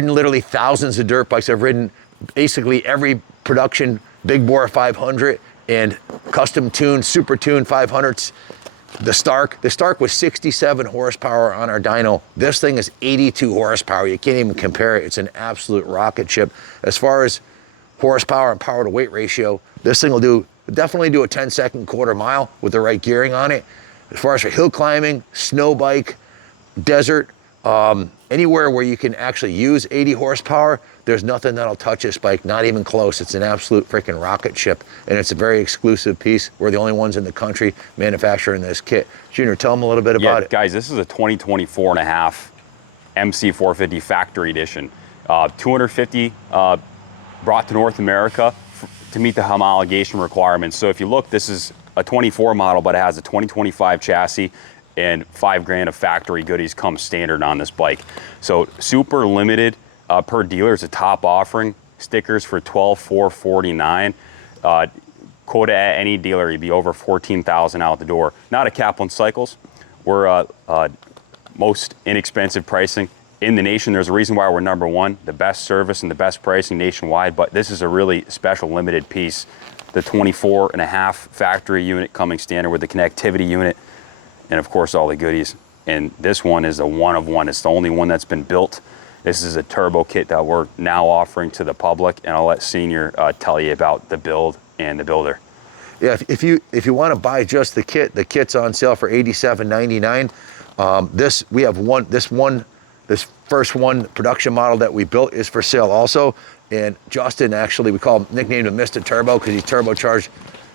ridden literally thousands of dirt bikes. I've ridden basically every production big bore 500 and custom tuned, super tuned 500s. The Stark was 67 horsepower on our dyno. This thing is 82 horsepower. You can't even compare it. It's an absolute rocket ship. As far as horsepower and power to weight ratio, this thing will definitely do a 10-second quarter mile with the right gearing on it. As far as for hill climbing, snow bike, desert, anywhere where you can actually use 80 horsepower, there's nothing that'll touch this bike, not even close. It's an absolute freaking rocket ship, and it's a very exclusive piece. We're the only ones in the country manufacturing this kit. Junior, tell them a little bit about it. Guys, this is a 2024 and a half MC450 factory edition. 250 brought to North America to meet the homologation requirements. So if you look, this is a 24 model, but it has a 2025 chassis, and $5,000 of factory goodies come standard on this bike. So super limited per dealer. It's a top offering. Stickers for $12,449. Quota at any dealer, you'd be over $14,000 out the door. Not at Kaplan Cycles. We're most inexpensive pricing in the nation. There's a reason why we're #1, the best service and the best pricing nationwide, but this is a really special limited piece. The 24 and a half factory unit coming standard with the connectivity unit, and of course all the goodies. And this one is a one of one. It's the only one that's been built. This is a turbo kit that we're now offering to the public, and I'll let Senior tell you about the build and the builder. Yeah, if you want to buy just the kit's on sale for $87.99. This first one production model that we built is for sale also. And Justin, actually, we nicknamed him Mr. Turbo because he's turbocharged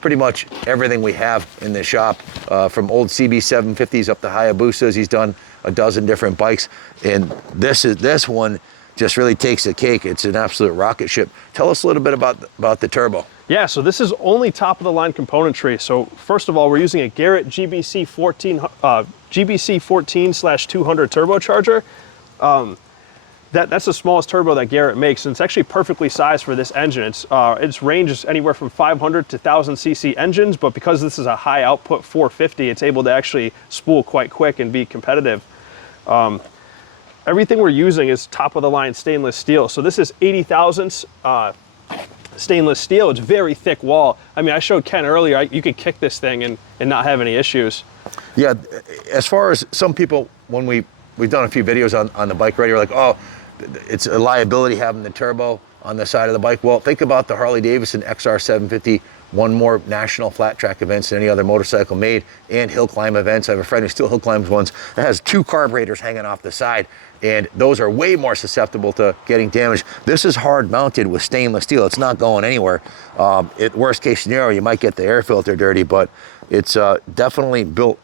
pretty much everything we have in the shop, from old CB750s up to Hayabusas. He's done a dozen different bikes, and this one just really takes the cake. It's an absolute rocket ship. Tell us a little bit about the turbo. Yeah, so this is only top of the line componentry. So first of all, we're using a Garrett GBC 14/200 turbocharger. That's the smallest turbo that Garrett makes, and it's actually perfectly sized for this engine. Its range is anywhere from 500 to 1000 cc engines, but because this is a high output 450, it's able to actually spool quite quick and be competitive. Everything we're using is top of the line stainless steel. So this is 80 thousandths stainless steel. It's very thick wall. I mean, I showed Ken earlier, you could kick this thing and not have any issues. Yeah, as far as some people, when we've done a few videos on the bike already, we're like, oh, it's a liability having the turbo. on the side of the bike? Well, think about the Harley Davidson XR750, won more national flat track events than any other motorcycle made, and hill climb events. I have a friend who still hill climbs ones that has 2 carburetors hanging off the side, and those are way more susceptible to getting damaged. This is hard mounted with stainless steel. It's not going anywhere. Worst case scenario, you might get the air filter dirty, but it's definitely built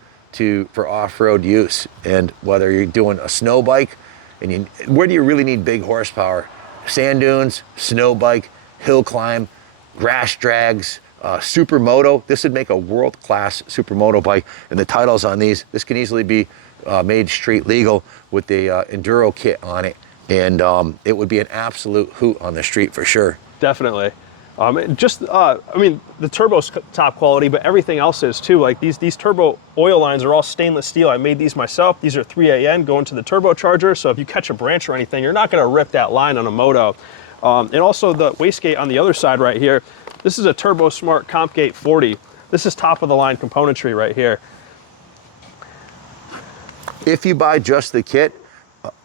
for off-road use. And whether you're doing a snow bike, and where do you really need big horsepower? Sand dunes, snow bike, hill climb, grass drags, supermoto. This would make a world-class supermoto bike, and the titles on these, this can easily be made street legal with the enduro kit on it, and it would be an absolute hoot on the street for sure. Definitely. I mean, the turbo's top quality, but everything else is too. Like these turbo oil lines are all stainless steel. I made these myself. These are 3AN going to the turbocharger. So if you catch a branch or anything, you're not going to rip that line on a moto. And also the wastegate on the other side right here. This is a Turbo Smart CompGate 40. This is top of the line componentry right here. If you buy just the kit,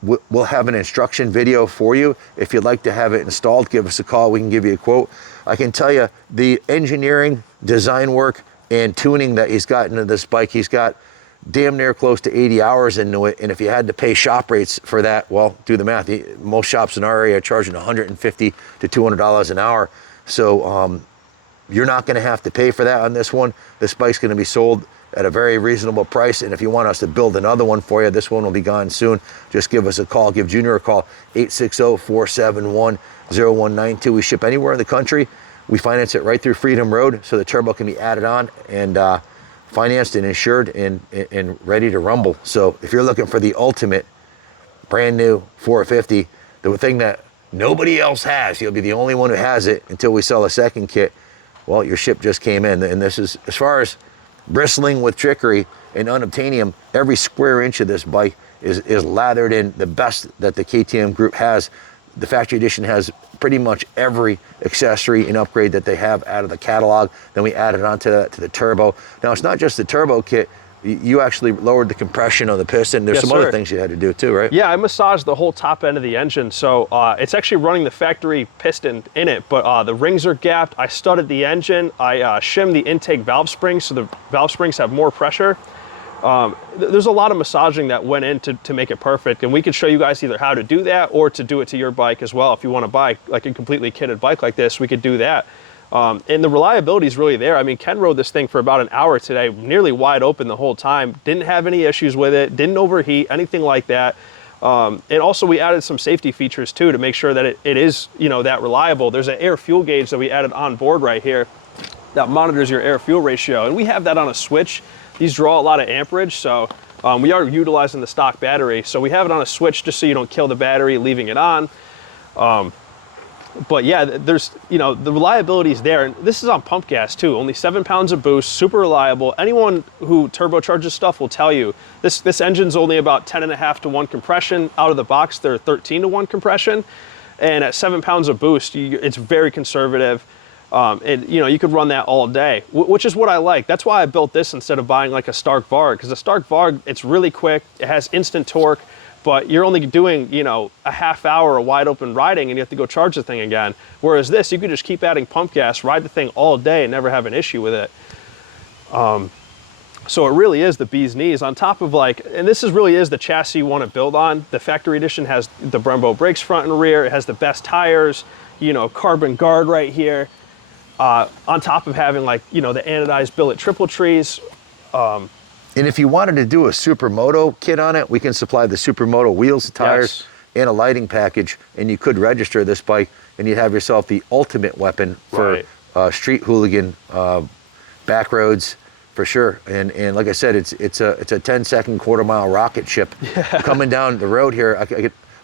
we'll have an instruction video for you. If you'd like to have it installed, give us a call. We can give you a quote. I can tell you the engineering, design work, and tuning that he's got into this bike, he's got damn near close to 80 hours into it. And if you had to pay shop rates for that, well, do the math. Most shops in our area are charging $150 to $200 an hour. So you're not going to have to pay for that on this one. This bike's going to be sold at a very reasonable price. And if you want us to build another one for you, this one will be gone soon. Just give us a call. Give Junior a call, 860-471-0192. We ship anywhere in the country. We finance it right through Freedom Road, so the turbo can be added on and financed and insured and ready to rumble. So if you're looking for the ultimate brand new 450, the thing that nobody else has, you'll be the only one who has it until we sell a second kit. Well, your ship just came in, and this is, as far as bristling with trickery and unobtainium, every square inch of this bike is lathered in the best that the KTM group has. The factory edition has pretty much every accessory and upgrade that they have out of the catalog. Then we added onto that to the turbo. Now, it's not just the turbo kit. You actually lowered the compression of the piston. There's some other things you had to do too, right? Yeah, I massaged the whole top end of the engine. So it's actually running the factory piston in it, but the rings are gapped. I studded the engine. I shimmed the intake valve springs so the valve springs have more pressure. There's a lot of massaging that went in to make it perfect. And we could show you guys either how to do that or to do it to your bike as well. If you want to buy like a completely kitted bike like this, we could do that. And the reliability is really there. I mean, Ken rode this thing for about an hour today, nearly wide open the whole time. Didn't have any issues with it, didn't overheat, anything like that. And also we added some safety features too to make sure that it is, you know, that reliable. There's an air fuel gauge that we added on board right here that monitors your air fuel ratio. And we have that on a switch. These draw a lot of amperage, so we are utilizing the stock battery. So we have it on a switch just so you don't kill the battery leaving it on. But yeah, there's, you know, the reliability is there. And this is on pump gas too, only 7 pounds of boost, super reliable. Anyone who turbocharges stuff will tell you this engine's only about 10.5 to 1 compression. Out of the box, they're 13 to 1 compression. And at 7 pounds of boost, it's very conservative. And you know, you could run that all day, which is what I like. That's why I built this instead of buying like a Stark Varg, because a Stark Varg, it's really quick, it has instant torque, but you're only doing, you know, a half hour of wide open riding and you have to go charge the thing again. Whereas this, you could just keep adding pump gas, ride the thing all day and never have an issue with it. So it really is the bee's knees on top of like, and this really is the chassis you want to build on. The factory edition has the Brembo brakes front and rear. It has the best tires, you know, carbon guard right here. On top of having like, you know, the anodized billet triple trees. And if you wanted to do a supermoto kit on it, we can supply the supermoto wheels, tires, and a lighting package, and you could register this bike, and you'd have yourself the ultimate weapon for street hooligan back roads, for sure. And like I said, it's a 10-second quarter-mile rocket ship coming down the road here.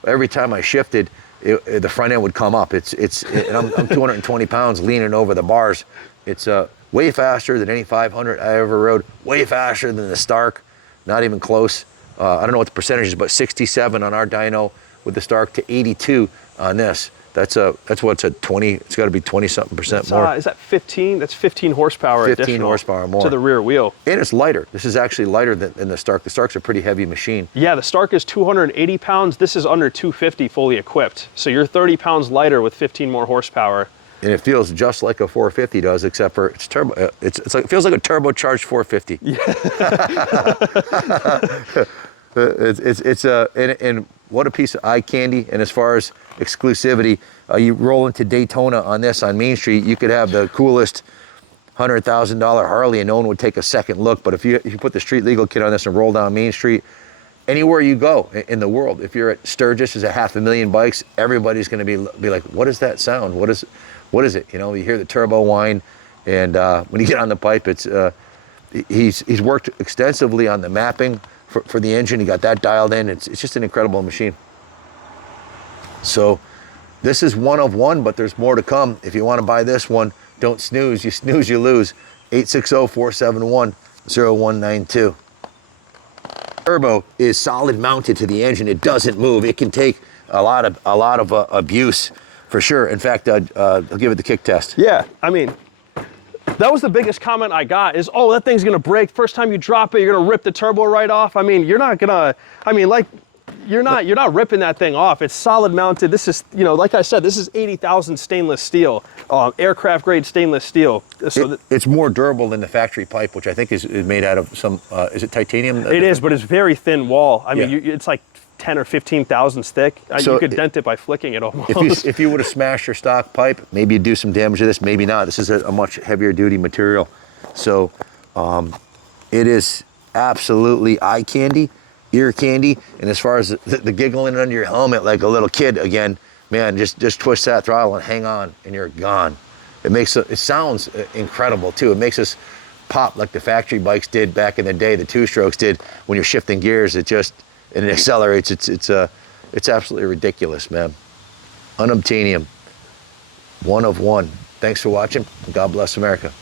Every time I shifted, the front end would come up. And I'm 220 pounds leaning over the bars. It's way faster than any 500 I ever rode, way faster than the Stark, not even close. I don't know what the percentage is, but 67 on our dyno with the Stark to 82 on this. That's what's at 20. It's got to be 20-something% more. Is that 15? That's 15 horsepower 15 additional horsepower more to the rear wheel. And it's lighter. This is actually lighter than the Stark. The Stark's a pretty heavy machine. Yeah, the Stark is 280 pounds. This is under 250 fully equipped. So you're 30 pounds lighter with 15 more horsepower. And it feels just like a 450 does, except for it's turbo. It's like, it feels like a turbocharged 450. Yeah. And what a piece of eye candy. And as far as exclusivity, you roll into Daytona on this on Main Street, you could have the coolest $100,000 Harley and no one would take a second look. But if you put the street legal kit on this and roll down Main Street, anywhere you go in the world, if you're at Sturgis, there's 500,000 bikes, everybody's going to be like, what is that sound? What is it? You know, you hear the turbo whine, and when you get on the pipe, it's he's worked extensively on the mapping for the engine. He got that dialed in. It's just an incredible machine. So this is one of one, but there's more to come. If you want to buy this one, don't snooze. You snooze, you lose. 860-471-0192. Turbo is solid mounted to the engine. It doesn't move. It can take a lot of abuse for sure. In fact, I'll give it the kick test. Yeah, I mean, that was the biggest comment I got is, oh, that thing's gonna break. First time you drop it, you're gonna rip the turbo right off. I mean, you're not ripping that thing off. It's solid mounted. This is, you know, like I said, this is 80,000 stainless steel, aircraft grade stainless steel. So it's more durable than the factory pipe, which I think is made out of some, is it titanium? It is, but it's very thin wall. I mean, it's like 10 or 15 thousandths thick. So you could dent it by flicking it almost. If you would have smashed your stock pipe, maybe you'd do some damage to this, maybe not. This is a much heavier duty material. So it is absolutely eye candy, ear candy. And as far as the giggling under your helmet like a little kid again, man, just twist that throttle and hang on and you're gone. It sounds incredible too. It makes us pop like the factory bikes did back in the day, the two-strokes did. When you're shifting gears, it accelerates. It's absolutely ridiculous, man. Unobtainium, one of one. Thanks for watching. God bless America.